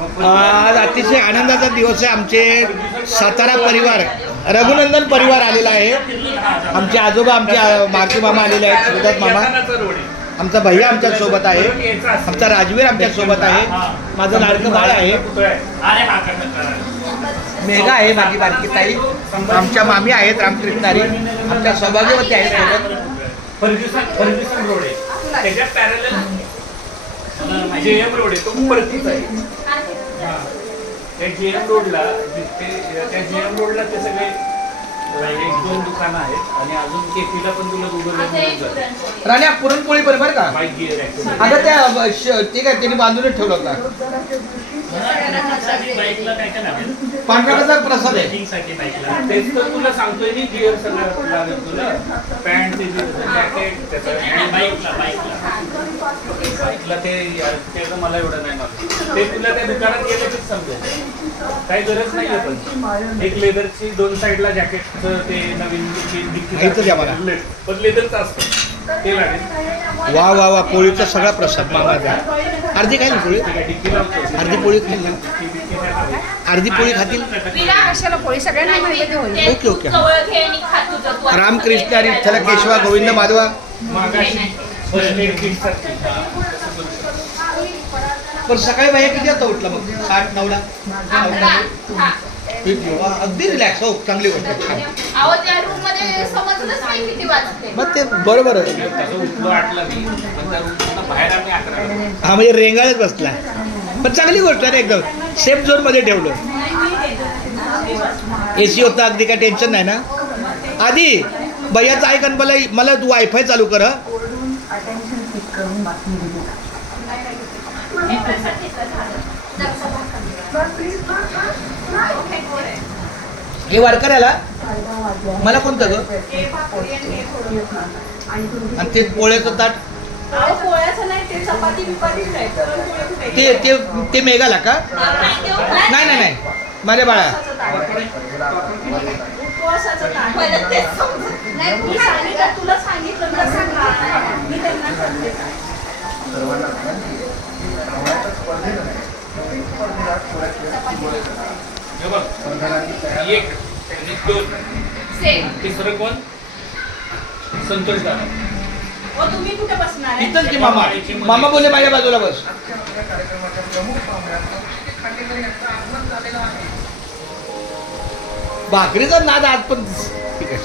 आज अतिशय आनंदाचा दिवस आहे. आमचे सातारा परिवार, रघुनंदन परिवार आलेला आहे. आमचे आजोबा, आमचे मारुती मामा आलेले आहेत, श्रीदास मामा, आमचा भैया आमच्या सोबत आहे, आमचा राजवीर आमच्या सोबत आहे, माझं लाडकं बाळ आहे, मेघा आहे माझी बारकी ताई, आमच्या मामी आहेत रामकृष्णारी, आमच्या सौभाग्यवती आहेत सोबत. फर्ग्युसन रोड आहे, त्याच्या पॅरलल जेएम रोड आहे, तो परतीच आहे. त्या जेएम रोडला ते सगळे 1-2 दुकानं आहेत आणि अजून केपीला पण तुला गुगल राण्या पुरणपोळी बरोबर का? आता त्या ठीक आहे, त्यांनी बांधूनच ठेवलं होता. पांढरा प्रसाद आहे. तेच तर तुला सांगतोय मी, गिअर सगळं लागेल तुला, पॅन्ट, जॅकेट, बाईकला ते मला एवढं नाही मागत. ते तुला त्या दुकानात गेल्याचीच समजेल, काही गरज नाही. पण एक लेदरची 2 साईडला जॅकेटचं ते नवीन पण लेदरचं असतं ते लागेल. वा वा वा, पोळीचा सगळा प्रसाद मामाचा. अर्धी काय पोळी, अर्धी पोळी खाईल, अर्धी पोळी खातील. Okay okay. रामकृष्ण विठ्ठल केशवा गोविंद माधवा. पण सकाळी बाहेर किती वाजता उठला मग? 8-9ला. अगदी रिलॅक्स. हो, चांगली गोष्ट. मग ते बरोबर आहे. हा म्हणजे रेंगाळच बसला, पण चांगली गोष्ट आहे. एकदम सेफ झोन मध्ये ठेवलं. AC होता, अगदी काय टेन्शन नाही ना. आधी भैयाचं ऐक, मला तू वायफाय चालू कर. हे वारकऱ्याला मला कोणतं ग? आणि ते पोळ्याचं ताट ते मेघाला का? नाही नाही नाही, माझ्या बाळा. तिसरं कोण? संतोष दादा. तुम्ही कुठे बसणार? इथंच की मामा. मामा बोले माझ्या बाजूला बस. भाकरीचा नाद आज पण ठीक आहे.